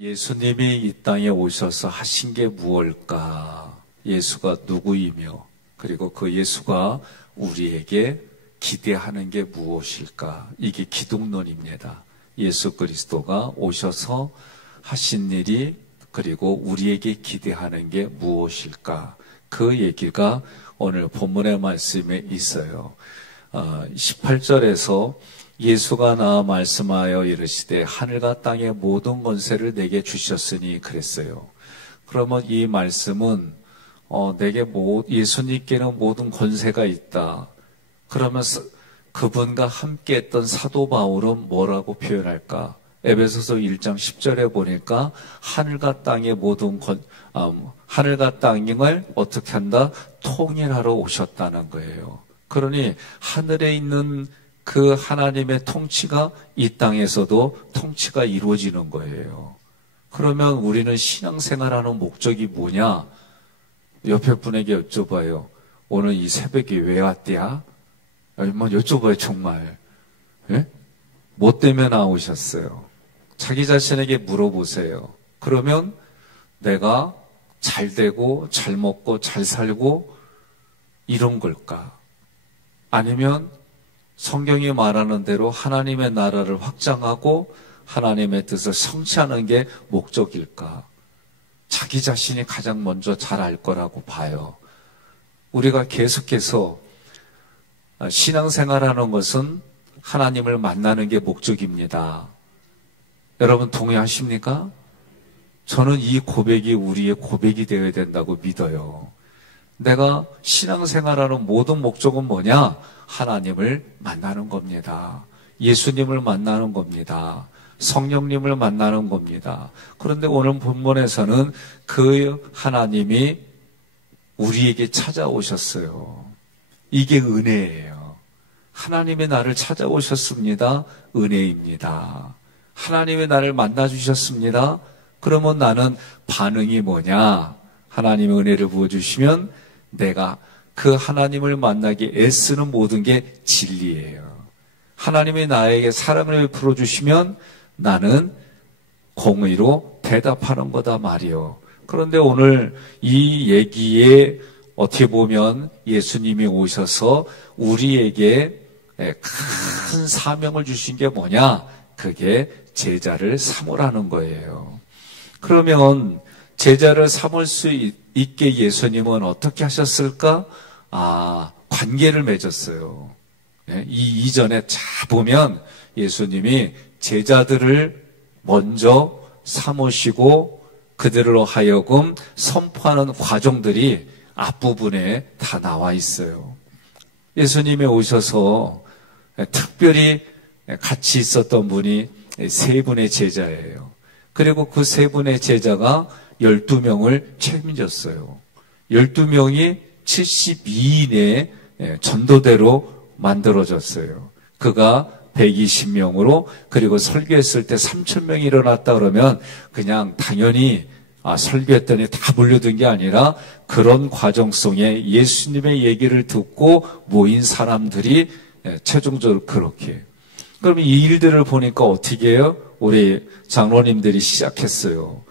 예수님이 이 땅에 오셔서 하신 게 무엇일까? 예수가 누구이며 그리고 그 예수가 우리에게 기대하는 게 무엇일까? 이게 기독론입니다. 예수 그리스도가 오셔서 하신 일이 그리고 우리에게 기대하는 게 무엇일까? 그 얘기가 오늘 본문의 말씀에 있어요. 18절에서 예수가 나와 말씀하여 이르시되 하늘과 땅의 모든 권세를 내게 주셨으니 그랬어요. 그러면 이 말씀은 예수님께는 모든 권세가 있다. 그러면서 그분과 함께 했던 사도 바울은 뭐라고 표현할까? 에베소서 1장 10절에 보니까 하늘과 땅의 하늘과 땅을 어떻게 한다? 통일하러 오셨다는 거예요. 그러니 하늘에 있는 그 하나님의 통치가 이 땅에서도 통치가 이루어지는 거예요. 그러면 우리는 신앙생활하는 목적이 뭐냐? 옆에 분에게 여쭤봐요. 오늘 이 새벽에 왜 왔대야? 한번 여쭤봐요, 정말. 예? 뭐 때문에 나오셨어요? 자기 자신에게 물어보세요. 그러면 내가 잘 되고, 잘 먹고, 잘 살고, 이런 걸까? 아니면 성경이 말하는 대로 하나님의 나라를 확장하고 하나님의 뜻을 성취하는 게 목적일까? 자기 자신이 가장 먼저 잘 알 거라고 봐요. 우리가 계속해서 신앙생활하는 것은 하나님을 만나는 게 목적입니다. 여러분 동의하십니까? 저는 이 고백이 우리의 고백이 되어야 된다고 믿어요. 내가 신앙생활하는 모든 목적은 뭐냐? 하나님을 만나는 겁니다. 예수님을 만나는 겁니다. 성령님을 만나는 겁니다. 그런데 오늘 본문에서는 그 하나님이 우리에게 찾아오셨어요. 이게 은혜예요. 하나님이 나를 찾아오셨습니다. 은혜입니다. 하나님이 나를 만나주셨습니다. 그러면 나는 반응이 뭐냐? 하나님의 은혜를 부어주시면 내가 그 하나님을 만나기 애쓰는 모든 게 진리예요. 하나님이 나에게 사랑을 베풀어 주시면 나는 공의로 대답하는 거다 말이요. 그런데 오늘 이 얘기에 어떻게 보면 예수님이 오셔서 우리에게 큰 사명을 주신 게 뭐냐? 그게 제자를 삼으라는 거예요. 그러면 제자를 삼을 수 있게 예수님은 어떻게 하셨을까? 관계를 맺었어요. 이 이전에 잘 보면 예수님이 제자들을 먼저 삼으시고 그들로 하여금 선포하는 과정들이 앞부분에 다 나와 있어요. 예수님이 오셔서 특별히 같이 있었던 분이 세 분의 제자예요. 그리고 그 세 분의 제자가 12명을 책임졌어요. 12명이 72인의 전도대로 만들어졌어요. 그가 120명으로 그리고 설교했을 때 3,000명이 일어났다 그러면 그냥 당연히 설교했더니 다 몰려든 게 아니라 그런 과정 속에 예수님의 얘기를 듣고 모인 사람들이 최종적으로 그렇게. 그럼 이 일들을 보니까 어떻게 해요? 우리 장로님들이 시작했어요.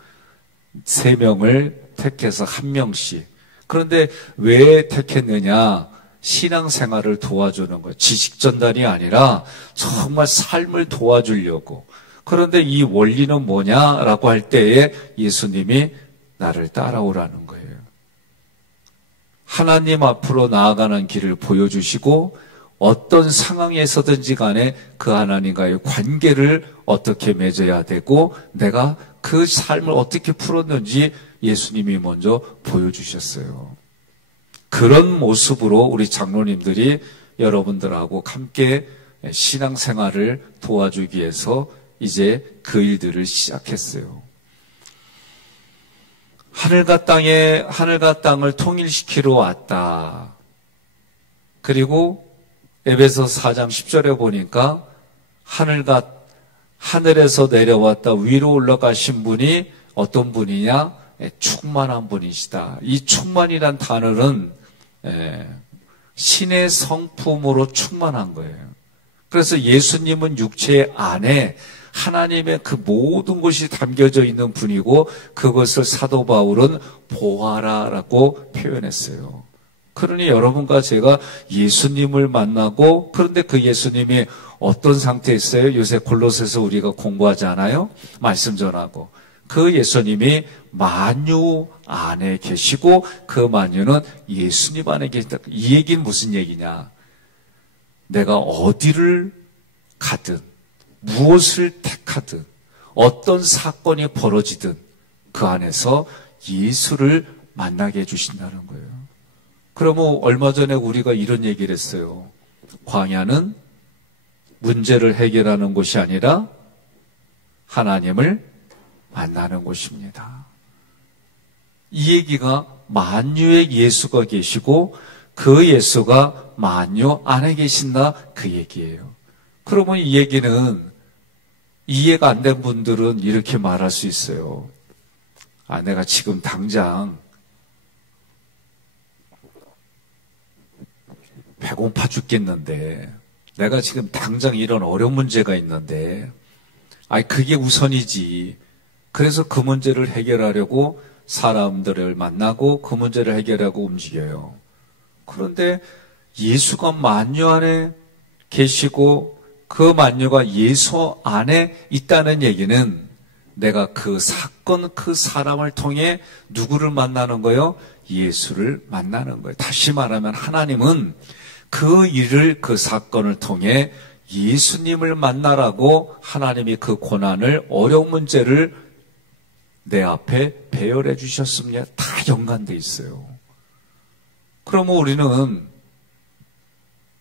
3명을 택해서 1명씩. 그런데 왜 택했느냐? 신앙생활을 도와주는 거예요. 지식 전달이 아니라 정말 삶을 도와주려고. 그런데 이 원리는 뭐냐라고 할 때에 예수님이 나를 따라오라는 거예요. 하나님 앞으로 나아가는 길을 보여주시고 어떤 상황에서든지 간에 그 하나님과의 관계를 어떻게 맺어야 되고 내가 그 삶을 어떻게 풀었는지 예수님이 먼저 보여주셨어요. 그런 모습으로 우리 장로님들이 여러분들하고 함께 신앙생활을 도와주기 위해서 이제 그 일들을 시작했어요. 하늘과 땅을 통일시키러 왔다. 그리고 에베소서 4장 10절에 보니까 하늘에서 내려왔다 위로 올라가신 분이 어떤 분이냐? 충만한 분이시다. 이 충만이란 단어는 신의 성품으로 충만한 거예요. 그래서 예수님은 육체 안에 하나님의 그 모든 것이 담겨져 있는 분이고 그것을 사도 바울은 보아라라고 표현했어요. 그러니 여러분과 제가 예수님을 만나고 그런데 그 예수님이 어떤 상태에 있어요? 요새 골로새서 우리가 공부하지 않아요? 말씀 전하고. 그 예수님이 만유 안에 계시고 그 만유는 예수님 안에 계시다. 이 얘기는 무슨 얘기냐? 내가 어디를 가든 무엇을 택하든 어떤 사건이 벌어지든 그 안에서 예수를 만나게 해주신다는 거예요. 그러면 얼마 전에 우리가 이런 얘기를 했어요. 광야는 문제를 해결하는 곳이 아니라 하나님을 만나는 곳입니다. 이 얘기가 만유의 예수가 계시고 그 예수가 만유 안에 계신다 그 얘기예요. 그러면 이 얘기는 이해가 안 된 분들은 이렇게 말할 수 있어요. 아, 내가 지금 당장 배고파 죽겠는데 내가 지금 당장 이런 어려운 문제가 있는데 그게 우선이지. 그래서 그 문제를 해결하려고 사람들을 만나고 그 문제를 해결하고 움직여요. 그런데 예수가 만유 안에 계시고 그 만유가 예수 안에 있다는 얘기는 내가 그 사건, 그 사람을 통해 누구를 만나는 거예요? 예수를 만나는 거예요. 다시 말하면 하나님은 그 일을, 그 사건을 통해 예수님을 만나라고 하나님이 그 고난을, 어려운 문제를 내 앞에 배열해 주셨습니다. 다 연관돼 있어요. 그러면 우리는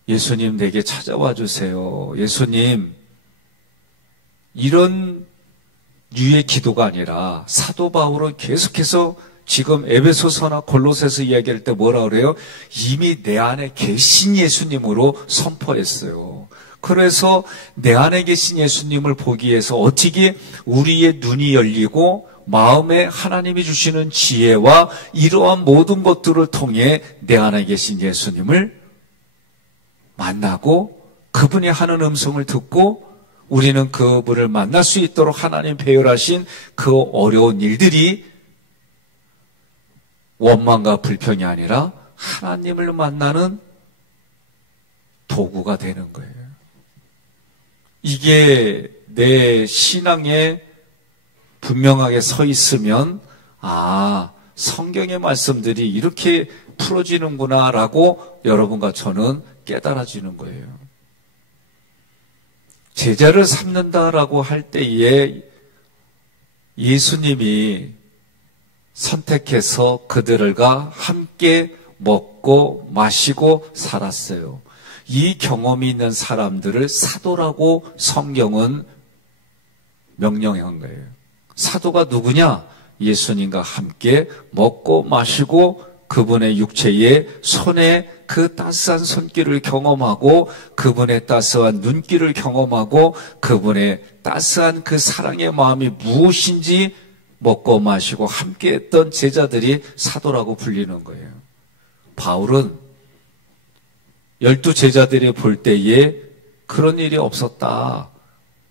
예수님 내게 찾아와 주세요. 예수님, 이런 류의 기도가 아니라 사도 바울은 계속해서 지금 에베소서나 골로새서 이야기할 때 뭐라 그래요? 이미 내 안에 계신 예수님으로 선포했어요. 그래서 내 안에 계신 예수님을 보기 위해서 어떻게 우리의 눈이 열리고 마음에 하나님이 주시는 지혜와 이러한 모든 것들을 통해 내 안에 계신 예수님을 만나고 그분이 하는 음성을 듣고 우리는 그분을 만날 수 있도록 하나님 배열하신 그 어려운 일들이 원망과 불평이 아니라 하나님을 만나는 도구가 되는 거예요. 이게 내 신앙에 분명하게 서 있으면 성경의 말씀들이 이렇게 풀어지는구나라고 여러분과 저는 깨달아지는 거예요. 제자를 삼는다라고 할 때에 예수님이 선택해서 그들과 함께 먹고 마시고 살았어요. 이 경험이 있는 사람들을 사도라고 성경은 명령한 거예요. 사도가 누구냐? 예수님과 함께 먹고 마시고 그분의 육체에 손에 그 따스한 손길을 경험하고 그분의 따스한 눈길을 경험하고 그분의 따스한 그 사랑의 마음이 무엇인지 먹고 마시고 함께 했던 제자들이 사도라고 불리는 거예요. 바울은 12 제자들이 볼 때에 그런 일이 없었다.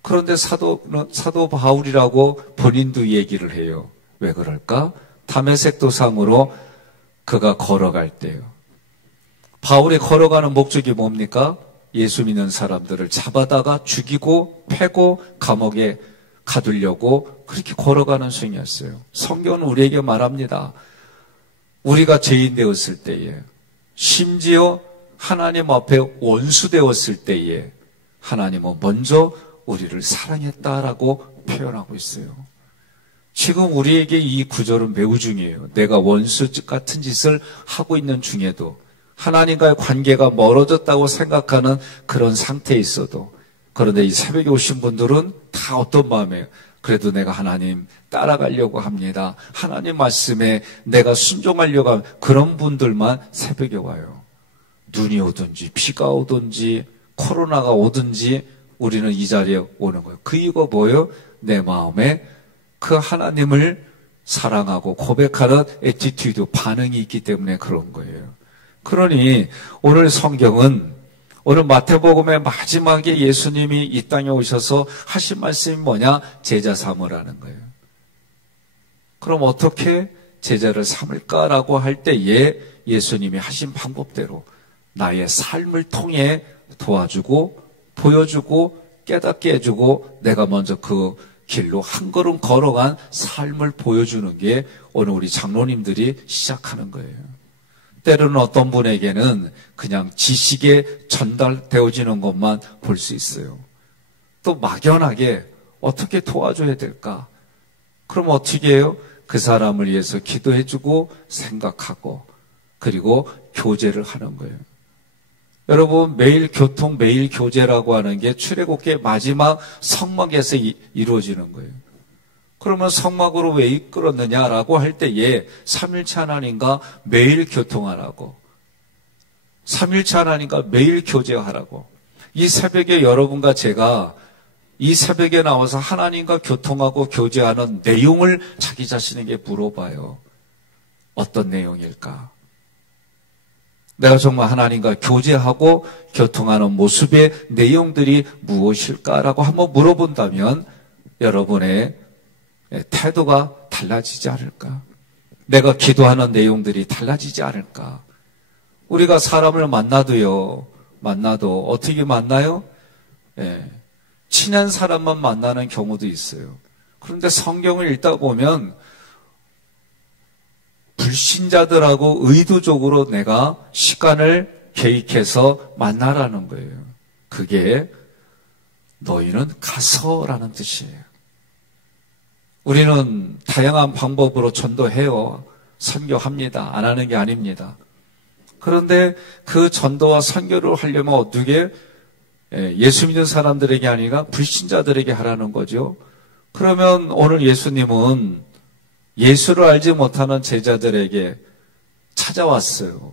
그런데 사도 바울이라고 본인도 얘기를 해요. 왜 그럴까? 다메섹 도상으로 그가 걸어갈 때요. 바울이 걸어가는 목적이 뭡니까? 예수 믿는 사람들을 잡아다가 죽이고 패고 감옥에 가두려고 그렇게 걸어가는 중이었어요. 성경은 우리에게 말합니다. 우리가 죄인 되었을 때에 심지어 하나님 앞에 원수 되었을 때에 하나님은 먼저 우리를 사랑했다라고 표현하고 있어요. 지금 우리에게 이 구절은 매우 중요해요. 내가 원수 같은 짓을 하고 있는 중에도 하나님과의 관계가 멀어졌다고 생각하는 그런 상태에 있어도 그런데 이 새벽에 오신 분들은 다 어떤 마음이에요? 그래도 내가 하나님 따라가려고 합니다. 하나님 말씀에 내가 순종하려고 하는 그런 분들만 새벽에 와요. 눈이 오든지 비가 오든지 코로나가 오든지 우리는 이 자리에 오는 거예요. 그 이유가 뭐예요? 내 마음에 그 하나님을 사랑하고 고백하는 애티튜드, 반응이 있기 때문에 그런 거예요. 그러니 오늘 성경은 오늘 마태복음의 마지막에 예수님이 이 땅에 오셔서 하신 말씀이 뭐냐? 제자 삼으라는 거예요. 그럼 어떻게 제자를 삼을까라고 할 때에 예수님이 하신 방법대로 나의 삶을 통해 도와주고 보여주고 깨닫게 해주고 내가 먼저 그 길로 한 걸음 걸어간 삶을 보여주는 게 오늘 우리 장로님들이 시작하는 거예요. 때로는 어떤 분에게는 그냥 지식에 전달되어지는 것만 볼 수 있어요. 또 막연하게 어떻게 도와줘야 될까? 그럼 어떻게 해요? 그 사람을 위해서 기도해주고 생각하고 그리고 교제를 하는 거예요. 여러분, 매일 교통, 매일 교제라고 하는 게 출애굽기의 마지막 성막에서 이루어지는 거예요. 그러면 성막으로 왜 이끌었느냐라고 할 때에 삼일체 하나님과 매일 교통하라고, 삼일체 하나님과 매일 교제하라고. 이 새벽에 여러분과 제가 이 새벽에 나와서 하나님과 교통하고 교제하는 내용을 자기 자신에게 물어봐요. 어떤 내용일까? 내가 정말 하나님과 교제하고 교통하는 모습의 내용들이 무엇일까라고 한번 물어본다면 여러분의 태도가 달라지지 않을까? 내가 기도하는 내용들이 달라지지 않을까? 우리가 사람을 만나도 어떻게 만나요? 친한 사람만 만나는 경우도 있어요. 그런데 성경을 읽다 보면 불신자들하고 의도적으로 내가 시간을 계획해서 만나라는 거예요. 그게 너희는 가서라는 뜻이에요. 우리는 다양한 방법으로 전도해요. 선교합니다. 안 하는 게 아닙니다. 그런데 그 전도와 선교를 하려면 어떻게 예수 믿는 사람들에게 아니라 불신자들에게 하라는 거죠. 그러면 오늘 예수님은 예수를 알지 못하는 제자들에게 찾아왔어요.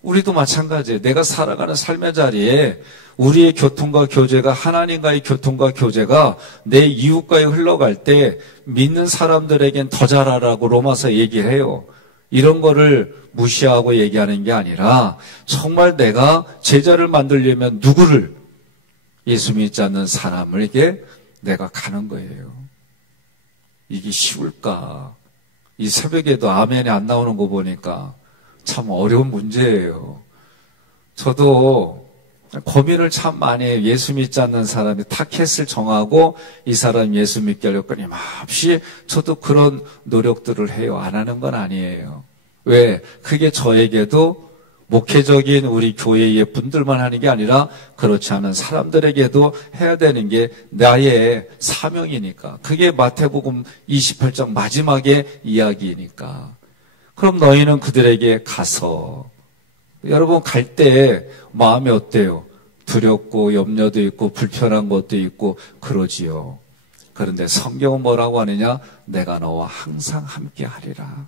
우리도 마찬가지예요. 내가 살아가는 삶의 자리에 우리의 교통과 교제가, 하나님과의 교통과 교제가 내 이웃과의 흘러갈 때 믿는 사람들에겐 더 잘하라고 로마서 얘기를 해요. 이런 거를 무시하고 얘기하는 게 아니라 정말 내가 제자를 만들려면 누구를? 예수 믿지 않는 사람에게 내가 가는 거예요. 이게 쉬울까? 이 새벽에도 아멘이 안 나오는 거 보니까 참 어려운 문제예요. 저도 고민을 참 많이 해요. 예수 믿지 않는 사람이 타켓을 정하고 이 사람 예수 믿게 하려고 끊임없이 저도 그런 노력들을 해요. 안 하는 건 아니에요. 왜? 그게 저에게도 목회적인 우리 교회의 분들만 하는 게 아니라 그렇지 않은 사람들에게도 해야 되는 게 나의 사명이니까. 그게 마태복음 28장 마지막의 이야기이니까. 그럼 너희는 그들에게 가서, 여러분 갈 때 마음이 어때요? 두렵고 염려도 있고 불편한 것도 있고 그러지요. 그런데 성경은 뭐라고 하느냐? 내가 너와 항상 함께 하리라.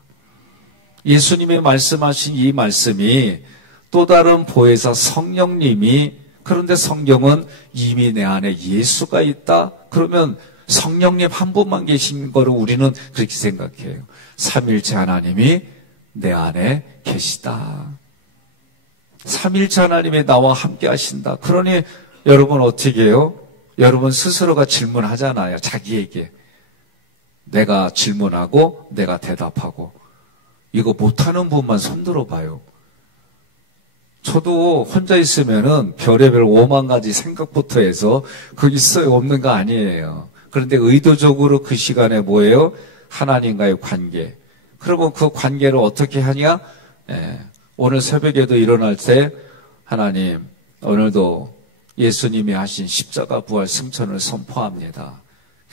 예수님이 말씀하신 이 말씀이 또 다른 보혜사 성령님이, 그런데 성경은 이미 내 안에 예수가 있다? 그러면 성령님 한 분만 계신 거를 우리는 그렇게 생각해요. 삼일체 하나님이 내 안에 계시다. 삼일체 하나님이 나와 함께 하신다. 그러니 여러분 어떻게 해요? 여러분 스스로가 질문하잖아요. 자기에게. 내가 질문하고 내가 대답하고. 이거 못하는 분만 손들어 봐요. 저도 혼자 있으면은 별의별 5만 가지 생각부터 해서 그 있어요 없는 거 아니에요. 그런데 의도적으로 그 시간에 뭐예요? 하나님과의 관계. 그러면 그 관계를 어떻게 하냐? 오늘 새벽에도 일어날 때 하나님 오늘도 예수님이 하신 십자가 부활 승천을 선포합니다.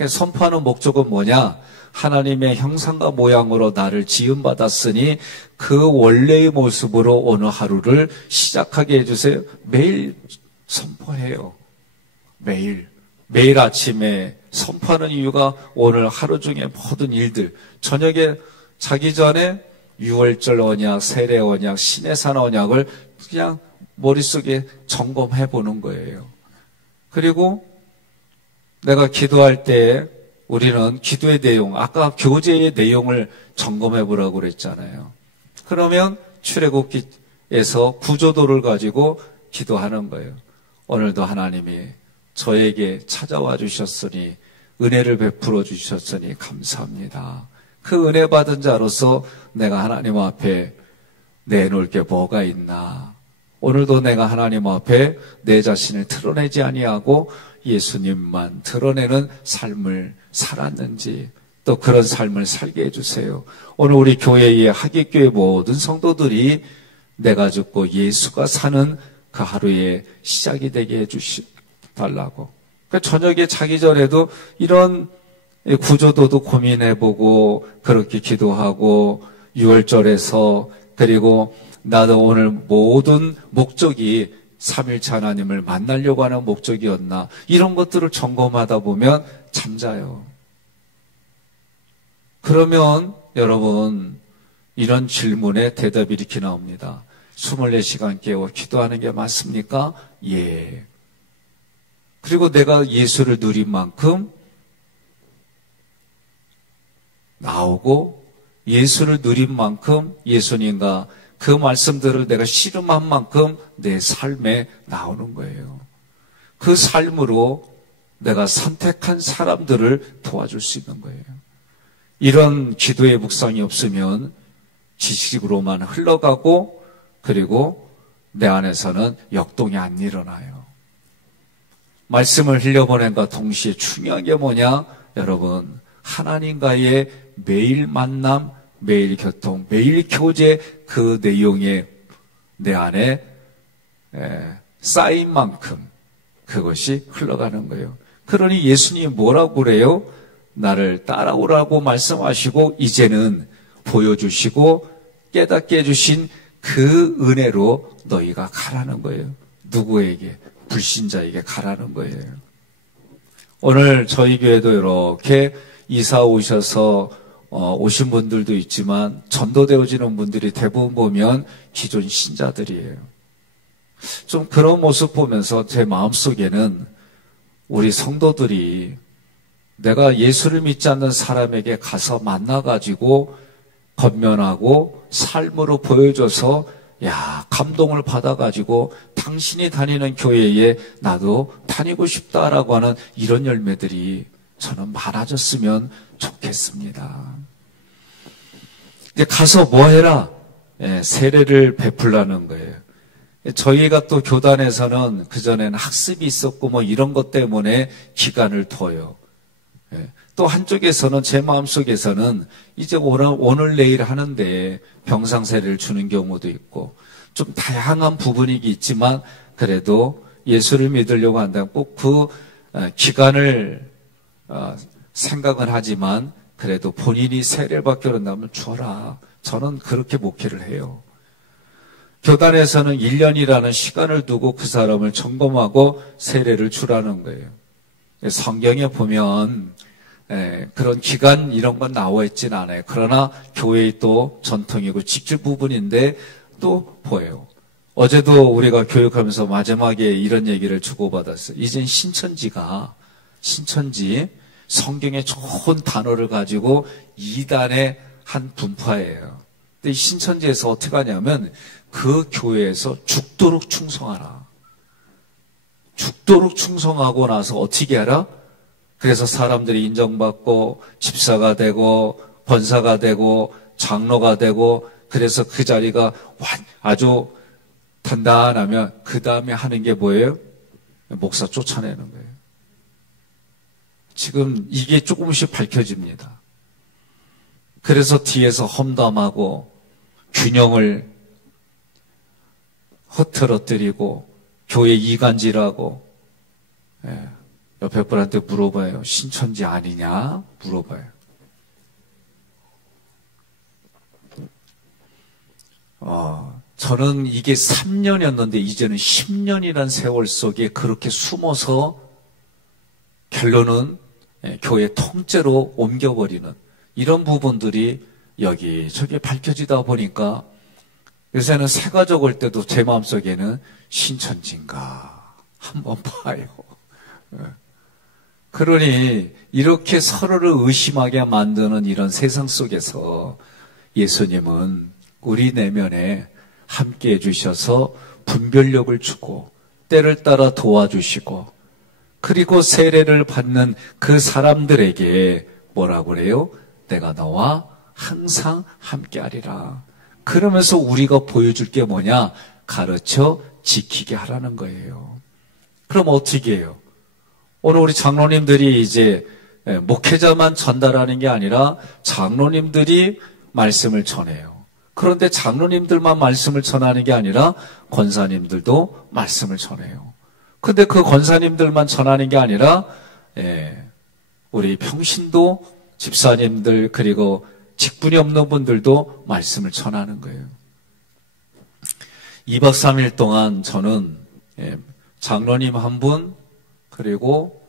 선포하는 목적은 뭐냐? 하나님의 형상과 모양으로 나를 지음받았으니 그 원래의 모습으로 오늘 하루를 시작하게 해주세요. 매일 선포해요. 매일 아침에 선포하는 이유가 오늘 하루 중에 모든 일들, 저녁에 자기 전에 6월절 언약, 세례 언약, 시내산 언약을 그냥 머릿속에 점검해 보는 거예요. 그리고 내가 기도할 때 우리는 기도의 내용, 아까 교제의 내용을 점검해 보라고 그랬잖아요. 그러면 출애굽기에서 구조도를 가지고 기도하는 거예요. 오늘도 하나님이 저에게 찾아와 주셨으니, 은혜를 베풀어 주셨으니 감사합니다. 그 은혜 받은 자로서 내가 하나님 앞에 내놓을 게 뭐가 있나. 오늘도 내가 하나님 앞에 내 자신을 드러내지 아니하고 예수님만 드러내는 삶을 살았는지, 또 그런 삶을 살게 해주세요. 오늘 우리 교회의 하객교회 모든 성도들이 내가 죽고 예수가 사는 그 하루의 시작이 되게 해주시달라고. 그러니까 저녁에 자기 전에도 이런 구조도도 고민해보고 그렇게 기도하고 6월절에서, 그리고 나도 오늘 모든 목적이 삼일체 하나님을 만나려고 하는 목적이었나, 이런 것들을 점검하다 보면 잠자요. 그러면 여러분, 이런 질문에 대답이 이렇게 나옵니다. 24시간 깨워 기도하는 게 맞습니까? 예. 그리고 내가 예수를 누린 만큼 나오고, 예수를 누린 만큼 예수님과 그 말씀들을 내가 씨름한 만큼 내 삶에 나오는 거예요. 그 삶으로 내가 선택한 사람들을 도와줄 수 있는 거예요. 이런 기도의 묵상이 없으면 지식으로만 흘러가고, 그리고 내 안에서는 역동이 안 일어나요. 말씀을 흘려보낸과 동시에 중요한 게 뭐냐? 여러분, 하나님과의 매일 만남, 매일 교통, 매일 교제, 그 내용에 내 안에 쌓인 만큼 그것이 흘러가는 거예요. 그러니 예수님이 뭐라고 그래요? 나를 따라오라고 말씀하시고 이제는 보여주시고 깨닫게 해주신 그 은혜로 너희가 가라는 거예요. 누구에게? 불신자에게 가라는 거예요. 오늘 저희 교회도 이렇게 이사 오셔서 오신 분들도 있지만 전도되어지는 분들이 대부분 보면 기존 신자들이에요. 좀 그런 모습 보면서 제 마음속에는 우리 성도들이 내가 예수를 믿지 않는 사람에게 가서 만나가지고 건면하고 삶으로 보여줘서 야, 감동을 받아가지고 당신이 다니는 교회에 나도 다니고 싶다라고 하는 이런 열매들이 저는 많아졌으면 좋겠습니다. 이제 가서 뭐 해라? 세례를 베풀라는 거예요. 저희가 또 교단에서는 그전에는 학습이 있었고 뭐 이런 것 때문에 기간을 둬요. 또 한쪽에서는 제 마음속에서는 이제 오늘 내일 하는데 병상세례를 주는 경우도 있고 좀 다양한 부분이 있지만 그래도 예수를 믿으려고 한다면 꼭 그 기간을 생각은 하지만 그래도 본인이 세례를 받게 된다면 줘라. 저는 그렇게 목회를 해요. 교단에서는 1년이라는 시간을 두고 그 사람을 점검하고 세례를 주라는 거예요. 성경에 보면 그런 기간 이런 건 나와 있진 않아요. 그러나 교회의 또 전통이고 지킬 부분인데 또 보여요. 어제도 우리가 교육하면서 마지막에 이런 얘기를 주고받았어요. 이젠 신천지 성경에 좋은 단어를 가지고 2단의 한 분파예요. 근데 이 신천지에서 어떻게 하냐면 그 교회에서 죽도록 충성하라. 죽도록 충성하고 나서 어떻게 하라? 그래서 사람들이 인정받고 집사가 되고 권사가 되고 장로가 되고 그래서 그 자리가 아주 단단하면 그 다음에 하는 게 뭐예요? 목사 쫓아내는 거예요. 지금 이게 조금씩 밝혀집니다. 그래서 뒤에서 험담하고 균형을 흐트러뜨리고 교회 이간질하고 옆에 분한테 물어봐요. 신천지 아니냐? 물어봐요. 저는 이게 3년이었는데 이제는 10년이라는 세월 속에 그렇게 숨어서 결론은 교회 통째로 옮겨버리는 이런 부분들이 여기저기 밝혀지다 보니까 요새는 새가족 올 때도 제 마음속에는 신천지인가 한번 봐요. 그러니 이렇게 서로를 의심하게 만드는 이런 세상 속에서 예수님은 우리 내면에 함께 해주셔서 분별력을 주고 때를 따라 도와주시고 그리고 세례를 받는 그 사람들에게 뭐라고 그래요? 내가 너와 항상 함께하리라. 그러면서 우리가 보여줄 게 뭐냐? 가르쳐 지키게 하라는 거예요. 그럼 어떻게 해요? 오늘 우리 장로님들이 이제 목회자만 전달하는 게 아니라 장로님들이 말씀을 전해요. 그런데 장로님들만 말씀을 전하는 게 아니라 권사님들도 말씀을 전해요. 근데 그 권사님들만 전하는 게 아니라 우리 평신도 집사님들 그리고 직분이 없는 분들도 말씀을 전하는 거예요. 2박 3일 동안 저는 장로님 한 분 그리고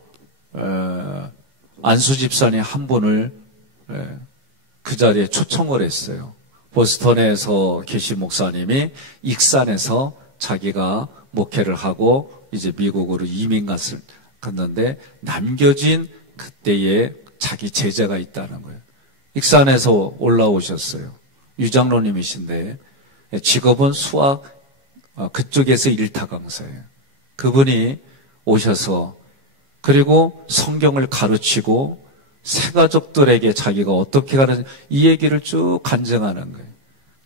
안수 집사님 한 분을 그 자리에 초청을 했어요. 보스턴에서 계신 목사님이 익산에서 자기가 목회를 하고 이제 미국으로 이민 갔는데 남겨진 그때의 자기 제자가 있다는 거예요. 익산에서 올라오셨어요. 유장로님이신데 직업은 수학 그쪽에서 일타 강사예요. 그분이 오셔서 그리고 성경을 가르치고 새가족들에게 자기가 어떻게 가르치는지 이 얘기를 쭉 간증하는 거예요.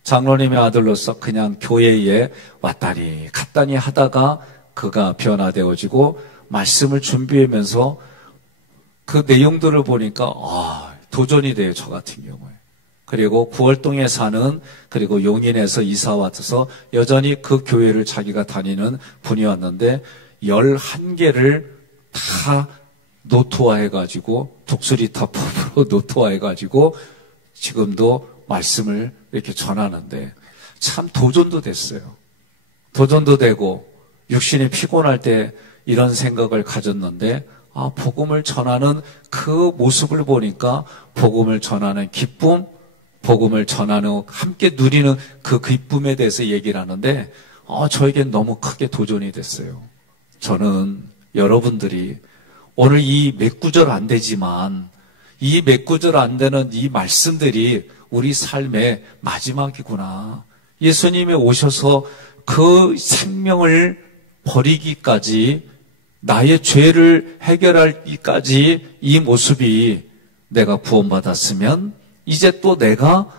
장로님의 아들로서 그냥 교회에 왔다니 갔다니 하다가 그가 변화되어지고 말씀을 준비하면서 그 내용들을 보니까 도전이 돼요. 저 같은 경우에. 그리고 구월동에 사는 그리고 용인에서 이사 와서 여전히 그 교회를 자기가 다니는 분이었는데 11개를 다 노트화해가지고 독수리타법으로 노트화해가지고 지금도 말씀을 이렇게 전하는데 참 도전도 됐어요. 도전도 되고 육신이 피곤할 때 이런 생각을 가졌는데 복음을 전하는 그 모습을 보니까 복음을 전하는 기쁨, 복음을 전하는 함께 누리는 그 기쁨에 대해서 얘기를 하는데 저에겐 너무 크게 도전이 됐어요. 저는 여러분들이 오늘 이 몇 구절 안 되지만 이 몇 구절 안 되는 이 말씀들이 우리 삶의 마지막이구나. 예수님이 오셔서 그 생명을 버리기까지 나의 죄를 해결하기까지 이 모습이 내가 구원받았으면 이제 또 내가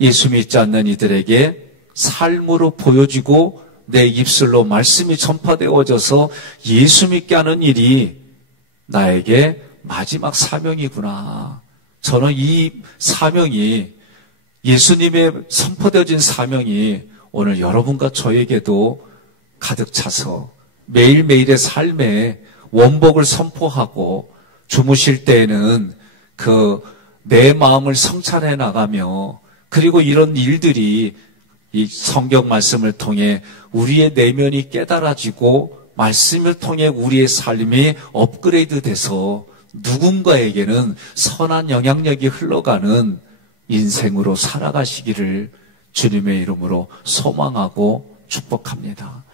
예수 믿지 않는 이들에게 삶으로 보여지고 내 입술로 말씀이 전파되어져서 예수 믿게 하는 일이 나에게 마지막 사명이구나. 저는 이 사명이 예수님의 선포되어진 사명이 오늘 여러분과 저에게도 가득 차서 매일매일의 삶에 원복을 선포하고 주무실 때에는 내 마음을 성찬해 나가며 그리고 이런 일들이 이 성경 말씀을 통해 우리의 내면이 깨달아지고 말씀을 통해 우리의 삶이 업그레이드 돼서 누군가에게는 선한 영향력이 흘러가는 인생으로 살아가시기를 주님의 이름으로 소망하고 축복합니다.